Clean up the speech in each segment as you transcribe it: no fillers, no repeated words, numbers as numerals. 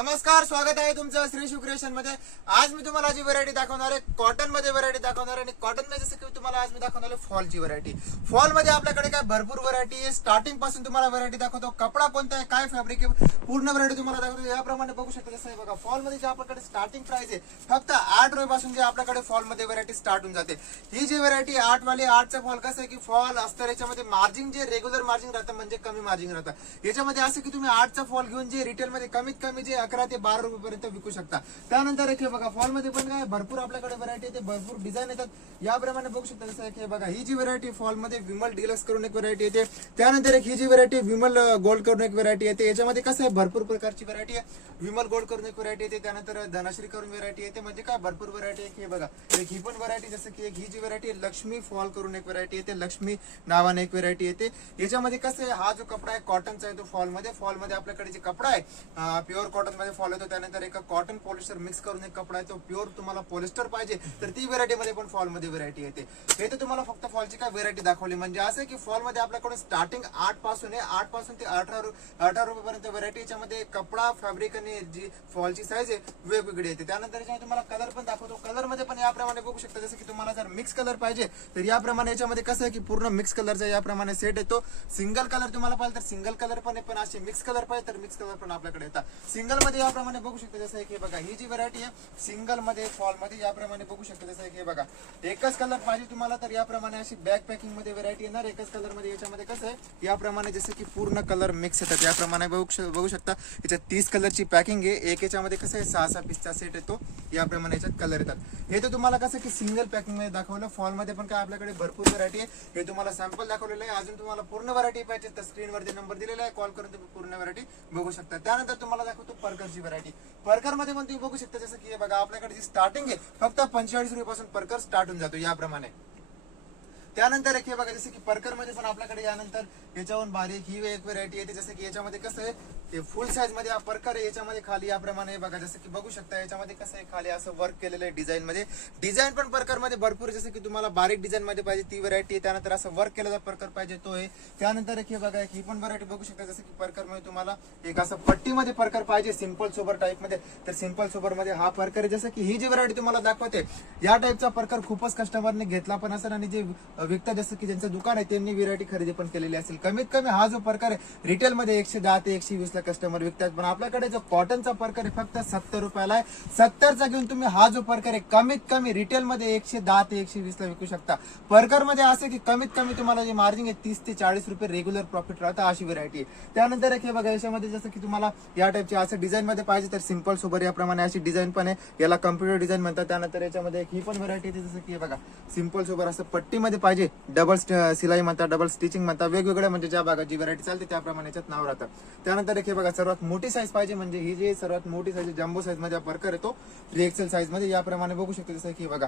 नमस्कार, स्वागत आहे तुमचं श्री शिव क्रिएशन मध्ये। आज मी तुम्हाला जी व्हरायटी दाखवणार आहे कॉटन मध्ये व्हरायटी दाखवणार आहे आणि कॉटन मध्ये जसं की तुम्हाला आज मी दाखवणार आहे फॉल ची व्हरायटी। फॉल मध्ये आपल्याकडे काय भरपूर व्हरायटी आहे। स्टार्टिंग पासून तुम्हाला व्हरायटी दाखवतो, कपडा कोणता आहे, काय फॅब्रिक आहे, पूर्ण व्हरायटी तुम्हाला दाखवतो। याप्रमाणे बघू शकता जसं आहे बघा, फॉल मध्ये जे आपल्याकडे स्टार्टिंग प्राइस आहे फक्त 8 रुपयापासून जे आपल्याकडे फॉल मध्ये व्हरायटी स्टार्ट होऊन जाते। ही जी व्हरायटी 8 वाली 8चा फॉल कसं आहे की फॉल असतं, याच्यामध्ये मार्जिन जे रेग्युलर मार्जिन राहतं म्हणजे कमी मार्जिन राहतं। याच्यामध्ये असं की तुम्ही 8चा फॉल घेऊन जे रिटेल मध्ये कमीत कमी जे 11 ते 12 रुपयापर्यंत विकू शकता। त्यानंतर एक हे बघा, फॉल मध्ये पण काय भरपूर आपल्याकडे व्हरायटी येते, भरपूर डिझाईन येतात। याप्रमाणे बघू शकता जसं एक हे बघा, ही जी व्हरायटी फॉल मध्ये विमल डिलक्स करून एक व्हरायटी येते। त्यानंतर एक ही जी व्हरायटी विमल गोल्ड करून एक व्हरायटी येते। याच्यामध्ये कसं आहे भरपूर प्रकारची व्हरायटी आहे। विमल गोल्ड करून एक व्हरायटी येते, त्यानंतर धनश्री करून व्हरायटी येते, म्हणजे काय भरपूर व्हरायटी आहे। हे बघा, एक ही पण व्हरायटी जसं की एक ही जी व्हरायटी लक्ष्मी फॉल करून एक व्हरायटी येते, लक्ष्मी नावाने एक व्हरायटी येते। याच्यामध्ये कसं आहे, हा जो कपडा आहे कॉटनचा आहे तो फॉल मध्ये आपल्याकडे जे कपडा आहे प्युअर कॉटन मध्ये फॉल येतो। त्यानंतर एक कॉटन पॉलिस्टर मिक्स करून एक कपडा आहे तो प्युअर तुम्हाला पॉलिस्टर पाहिजे तर ती व्हरायटी मध्ये पण फॉल मध्ये व्हरायटी येते। हे तर तुम्हाला फक्त फॉलची काय व्हरायटी दाखवली, म्हणजे असं की फॉल मध्ये आपल्याकडे स्टार्टिंग 8 पासून आहे, 8 पासून ते 18 रुपयापर्यंत व्हरायटी। याच्यामध्ये कपडा, फॅब्रिक आणि जी फॉलची साईज आहे वेगवेगळी येते। त्यानंतर याच्यामध्ये तुम्हाला कलर पण दाखवतो। कलर मध्ये पण याप्रमाणे बघू शकता, जसं की तुम्हाला जर मिक्स कलर पाहिजे तर याप्रमाणे याच्यामध्ये कसं आहे की पूर्ण मिक्स कलरचा याप्रमाणे सेट येतो। सिंगल कलर तुम्हाला पाहिजे तर सिंगल कलर पण आहे, पण असे मिक्स कलर पाहिजे तर मिक्स कलर पण आपल्याकडे येतात। सिंगल मध्ये याप्रमाणे बघू शकता जसं की बघा, ही जी व्हरायटी आहे सिंगल मध्ये फॉल मध्ये याप्रमाणे बघू शकता जसं की बघा, एकच कलर पाहिजे तुम्हाला तर याप्रमाणे अशी बॅक पॅकिंग मध्ये व्हरायटी येणार एकच कलर मध्ये। याच्यामध्ये कसं आहे याप्रमाणे जसं की पूर्ण कलर मिक्स येतात। याप्रमाणे बघू शकता याच्यात 30 कलरची पॅकिंग आहे। एक याच्यामध्ये कसं आहे 6-6 पीसचा सेट येतो, याप्रमाणे याच्यात कलर येतात। हे तर तुम्हाला कसं की सिंगल पॅकिंग मध्ये दाखवलं। फॉल मध्ये पण काय आपल्याकडे भरपूर व्हरायटी आहे, हे तुम्हाला सॅम्पल दाखवलेलं आहे। अजून तुम्हाला पूर्ण व्हरायटी पाहिजे तर स्क्रीनवरती नंबर दिलेला आहे, कॉल करून तुम्ही पूर्ण व्हरायटी बघू शकता। त्यानंतर तुम्हाला दाखवतो परकरची व्हरायटी। परकर मध्ये पण तुम्ही बघू शकता जसं की बघा, आपल्याकडे जी स्टार्टिंग आहे फक्त 45 रुपयापासून परकर स्टार्ट होऊन जातो याप्रमाणे। त्यानंतर एक हे बघा, जसं की परकर मध्ये पण आपल्याकडे यानंतर याच्याहून बारीक ही एक व्हरायटी येते। जसं की याच्यामध्ये कसं आहे ते फुल साईज मध्ये परकर आहे। याच्यामध्ये खाली याप्रमाणे बघा, जसं की बघू शकता याच्यामध्ये कसं आहे खाली असं वर्क केलेलं आहे डिझाईन मध्ये। डिझाईन पण परकर मध्ये भरपूर, जसं की तुम्हाला बारीक डिझाईन मध्ये पाहिजे ती व्हरायटी आहे। त्यानंतर असं वर्क केलेला परकर पाहिजे तो आहे। त्यानंतर एक हे बघा, ही पण व्हरायटी बघू शकता जसं की परकर मध्ये तुम्हाला एक असं पट्टीमध्ये परकर पाहिजे सिंपल सोबर टाईप मध्ये तर सिंपल सोबर मध्ये हा परकर आहे। जसं की ही जी व्हरायटी तुम्हाला दाखवते या टाईपचा परकर खूपच कस्टमरने घेतला पण असेल आणि जे विकतात जसं की ज्यांचं दुकान आहे त्यांनी व्हरायटी खरेदी पण केलेली असेल। कमीत कमी हा जो प्रकार आहे रिटेल मध्ये 110 ते 120 ला कस्टमर विकतात, पण आपल्याकडे जो कॉटनचा प्रकार आहे फक्त 70 रुपयाला आहे। 70चा घेऊन तुम्ही हा जो प्रकार आहे कमीत कमी रिटेल मध्ये 110 ते 120 ला विकू शकता। प्रकार मध्ये असं की कमीत कमी तुम्हाला जे मार्जिन आहे 30 ते 40 रुपये रेग्युलर प्रॉफिट राहतं, अशी व्हरायटी आहे। त्यानंतर एक हे बघा, याच्यामध्ये जसं की तुम्हाला या टाईपचे असं डिझाईन मध्ये पाहिजे तर सिंपल सोबर याप्रमाणे अशी डिझाईन पण आहे, याला कम्प्युटर डिझाईन म्हणतात। त्यानंतर याच्यामध्ये ही पण व्हरायटी येते जसं की बघा, सिंपल सोबर असं पट्टीमध्ये पाहिजे, डबल सिलाई म्हणतात, डबल स्टिचिंग म्हणतात, वेगवेगळ्या म्हणजे ज्या भागात जी व्हरायटी चालते त्याप्रमाणे याच्यात नाव राहतं। त्यानंतर एक हे बघा, सर्वात मोठी साईज पाहिजे म्हणजे ही जी सर्वात मोठी साईज जम्बो साईज मध्ये परकर येतो 3XL साईज मध्ये याप्रमाणे बघू शकतो। जसं की बघा,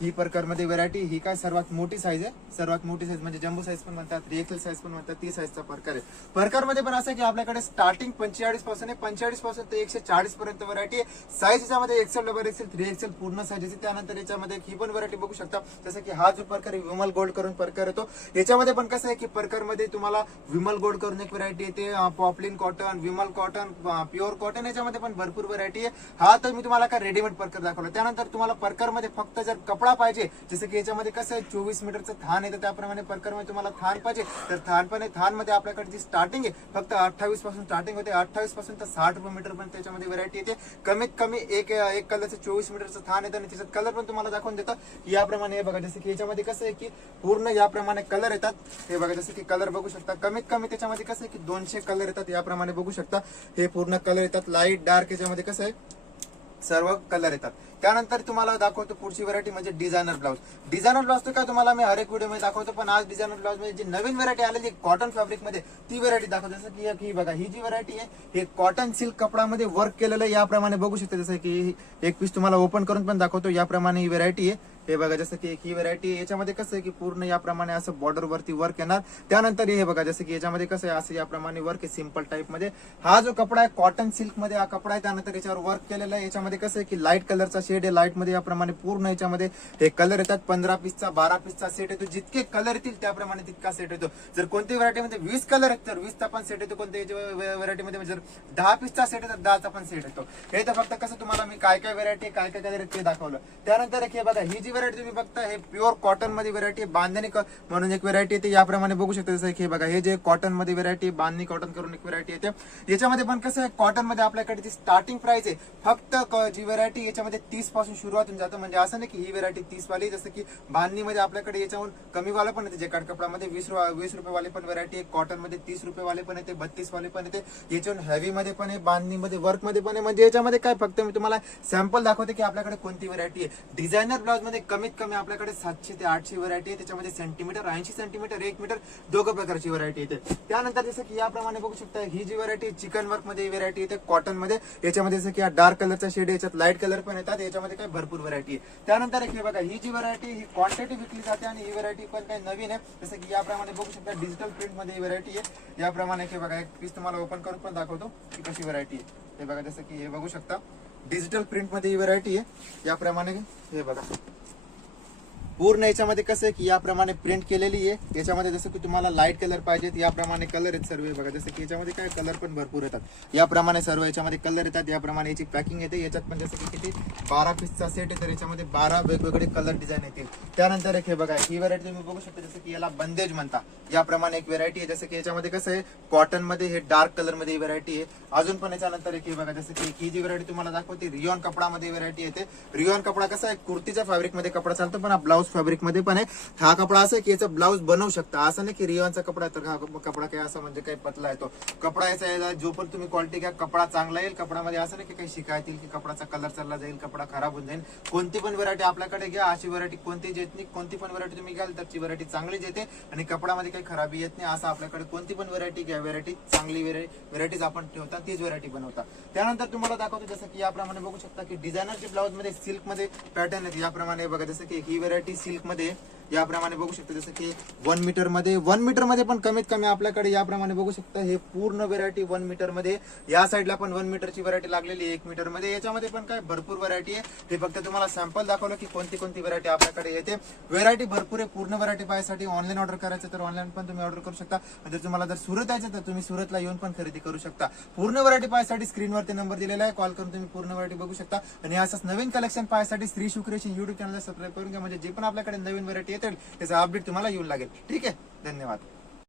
ही परकर मध्ये व्हरायटी ही काय सर्वात मोठी साईज आहे। सर्वात मोठी साईज म्हणजे जम्बो साईज पण म्हणतात, 3XL साईज पण म्हणतात, ती साईजचा परकर आहे। परकर मध्ये पण असं की आपल्याकडे स्टार्टिंग 45 पासून आहे, 45 पासून ते 140 पर्यंत व्हरायटी आहे। साईज याच्यामध्ये XL, डबल XL, 3XL पूर्ण साईज आहे। त्यानंतर याच्यामध्ये ही पण व्हरायटी बघू शकता जसं की हा जो परकर आहे विमल गोल्ड करून परकर येतो। याच्यामध्ये पण कसं आहे की परकर मध्ये तुम्हाला विमल गोल्ड करून एक व्हरायटी येते, poplin cotton, Vimal cotton, pure cotton, याच्यामध्ये पण भरपूर व्हरायटी आहे। हा तर मी तुम्हाला काय रेडीमेड परकर दाखवला। त्यानंतर तुम्हाला परकर मध्ये फक्त जर कपडा पाहिजे जसं की याच्यामध्ये कसं आहे 24 मीटरचं थान येतं, त्याप्रमाणे परकर मध्ये तुम्हाला थान पाहिजे तर थान पण आहे। थान मध्ये आपल्याकडे जी स्टार्टिंग आहे फक्त 28 पासून स्टार्टिंग होते, 28 पासून तर 60 रुपये मीटर पण त्याच्यामध्ये व्हरायटी येते। कमीत कमी एक कलरचं 24 मीटरचं थान येतं आणि त्याच्यात कलर पण तुम्हाला दाखवून देतं याप्रमाणे। हे बघा, जसं की याच्यामध्ये कसं आहे की पूर्ण याप्रमाणे कलर येतात। हे बघा, जसं की कलर बघू शकता कमीत कमी त्याच्यामध्ये कसं आहे की 200 कलर येतात याप्रमाणे बघू शकता। हे पूर्ण कलर येतात, लाईट डार्क, याच्यामध्ये कसं आहे सर्व कलर येतात। त्यानंतर तुम्हाला दाखवतो पुढची व्हरायटी म्हणजे डिझायनर ब्लाउज। डिझायनर ब्लाउज तर काय तुम्हाला मी हर एक व्हिडिओ मध्ये दाखवतो, पण आज डिझायनर ब्लाउज मध्ये जी नवीन व्हरायटी आलेली कॉटन फॅब्रिक मध्ये ती व्हरायटी दाखवतो। जसं की ही बघा, ही जी व्हरायटी आहे हे कॉटन सिल्क कपडामध्ये वर्क केलेलं याप्रमाणे बघू शकता। जसं की एक पीस तुम्हाला ओपन करून पण दाखवतो, याप्रमाणे ही व्हरायटी आहे। हे बघा जसं की ही व्हरायटी, याच्यामध्ये कसं आहे की पूर्ण याप्रमाणे असं बॉर्डर वरती वर्क येणार. त्यानंतर हे बघा जसं की याच्यामध्ये कसं आहे असं याप्रमाणे वर्क आहे सिंपल टाईप मध्ये. हा जो कपडा आहे कॉटन सिल्क मध्ये हा कपडा आहे. त्यानंतर याच्यावर वर्क केलेला आहे. याच्यामध्ये कसं आहे की लाईट कलरचा शेड आहे, लाईट मध्ये याप्रमाणे पूर्ण याच्यामध्ये हे कलर येतात. 15 पीसचा 12 पीसचा सेट येतो. जितके कलर येतील त्याप्रमाणे तितका सेट येतो. जर कोणत्या व्हरायटीमध्ये 20 कलर आहेत तर 20चा पण सेट येतो. कोणत्या व्हरायटीमध्ये जर 10 पीसचा सेट आहे तर 10चा पण सेट येतो. हे तर फक्त कसं तुम्हाला मी काय काय व्हरायटी काय काय कलर ते दाखवलं. त्यानंतर हे बघा ही जी व्हरायटी तुम्ही बघता हे प्युअर कॉटन मध्ये व्हरायटी बांधणी म्हणून एक व्हरायटी येते. याप्रमाणे बघू शकता जसं की हे बघा हे जे कॉटन मध्ये व्हरायटी बांधणी कॉटन करून एक व्हरायटी येते. याच्यामध्ये पण कसं आहे कॉटन मध्ये आपल्याकडे जी स्टार्टिंग प्राइस आहे फक्त जी व्हरायटी याच्यामध्ये 30 पासून सुरुवात होऊन जातं. म्हणजे असं नाही की ही व्हरायटी 30 वाली, जसं की बांधणीमध्ये आपल्याकडे याच्याहून कमी वाला पण येते. जॅकेट कपडामध्ये 20 रुपये वाले पण व्हरायटी आहे. कॉटन मध्ये 30 रुपये वाले पण येते, 32 वाले पण येते. याच्याहून हेवी मध्ये पण आहे, बांधणीमध्ये वर्क मध्ये पण आहे. म्हणजे याच्यामध्ये काय फक्त मी तुम्हाला सॅम्पल दाखवते की आपल्याकडे कोणती व्हरायटी आहे. डिझायनर ब्लाउज मध्ये कमीत कमी आपल्याकडे 700 ते 800 व्हरायटी आहे. त्याच्यामध्ये सेंटीमीटर 80 सेंटीमीटर 1 मीटर दोघं प्रकारची व्हरायटी येते. त्यानंतर जसं की याप्रमाणे बघू शकता ही जी व्हरायटी चिकन वर्क मध्ये व्हरायटी येते कॉटन मध्ये. याच्यामध्ये जसं की डार्क कलरचा शेड याच्यात लाईट कलर पण येतात. याच्यामध्ये काय भरपूर व्हरायटी आहे. त्यानंतर हे बघा ही जी व्हरायटी ही क्वांटिटी विकली जाते आणि ही व्हरायटी पण काही नवीन आहे. जसं की याप्रमाणे बघू शकता डिजिटल प्रिंट मध्ये ही व्हरायटी आहे. याप्रमाणे हे बघा एक पीस तुम्हाला ओपन करून पण दाखवतो की कशी व्हरायटी आहे. हे बघा जसं की हे बघू शकता डिजिटल प्रिंट मध्ये ही व्हरायटी आहे. याप्रमाणे हे बघा पूर्ण याच्यामध्ये कसं आहे की याप्रमाणे प्रिंट केलेली आहे. याच्यामध्ये जसं की तुम्हाला लाईट कलर पाहिजेत याप्रमाणे कलर आहेत सर्व. बघा जसं की याच्यामध्ये काय कलर पण भरपूर येतात. याप्रमाणे सर्व याच्यामध्ये कलर येतात. याप्रमाणे याची पॅकिंग येते. याच्यात पण जसं की किती 12 पीसचा सेट आहे तर याच्यामध्ये 12 वेगवेगळे कलर डिझाईन येतील. त्यानंतर एक हे बघा ही व्हरायटी तुम्ही बघू शकता जसं की याला बंदेज म्हणता. याप्रमाणे एक व्हरायटी आहे. जसं की याच्यामध्ये कसं आहे कॉटन मध्ये हे डार्क कलर मध्ये ही व्हरायटी आहे. अजून पण याच्यानंतर एक हे बघा जसं की ही जी व्हरायटी तुम्हाला दाखवते रिओन कपडामध्ये व्हरायटी येते. रिओन कपडा कसा आहे कुर्तीच्या फॅब्रिक मध्ये कपडा चालतो पण हा ब्लाऊज फॅब्रिक मध्ये पण आहे. हा कपडा असं की याचा ब्लाऊज बनवू शकता. असं नाही की रिओनचा कपडा तर हा कपडा काय असं म्हणजे काही पतला येतो कपडा. याचा जो पण तुम्ही क्वालिटी घ्या कपडा चांगला येईल. कपडामध्ये असं नाही की काही शिकायत येईल की कपडाचा कलर चालला जाईल, कपडा खराब होऊन जाईल. कोणती पण व्हरायटी आपल्याकडे घ्या अशी व्हरायटी कोणतीच येत नाही. कोणती पण व्हरायटी तुम्ही घ्याल तर ती व्हरायटी चांगलीच येते आणि कपडामध्ये काही खराबी येत नाही. असं आपल्याकडे कोणती पण व्हरायटी घ्या व्हरायटी चांगली व्हरायटीज आपण ठेवता तीच व्हरायटी बनवता. त्यानंतर तुम्हाला दाखवतो जसं की याप्रमाणे बघू शकता की डिझायनरची ब्लाऊज मध्ये सिल्क मध्ये पॅटर्न आहे. याप्रमाणे बघा जसं की ही व्हरायटी सिल्क मध्ये याप्रमाणे बघू शकता जसं की 1 मीटर मध्ये पण कमीत कमी आपल्याकडे याप्रमाणे बघू शकता हे पूर्ण व्हरायटी 1 मीटर मध्ये. या साईडला पण 1 मीटरची व्हरायटी लागलेली 1 मीटर मध्ये. याच्यामध्ये पण काय भरपूर व्हरायटी आहे. हे फक्त तुम्हाला सॅम्पल दाखवलं की कोणती कोणती व्हरायटी आपल्याकडे येते. व्हरायटी भरपूर आहे. पूर्ण व्हरायटी पाहायसाठी ऑनलाईन ऑर्डर करायचं तर ऑनलाईन पण तुम्ही ऑर्डर करू शकता. जर तुम्हाला जर सुरत यायचं तर तुम्ही सुरतला येऊन पण खरेदी करू शकता. पूर्ण व्हरायटी पाहायसाठी स्क्रीनवरती नंबर दिलेला आहे. कॉल करून तुम्ही पूर्ण व्हरायटी बघू शकता. आणि असंच नवीन कलेक्शन पाहायसाठी श्री शुक क्रिएशन युट्यूब चॅनलला सबस्क्राईब करून घ्या. म्हणजे जे पण आपल्याकडे नवीन व्हरायटी येतील त्याचा अपडेट तुम्हाला येऊन लागेल. ठीक आहे, धन्यवाद.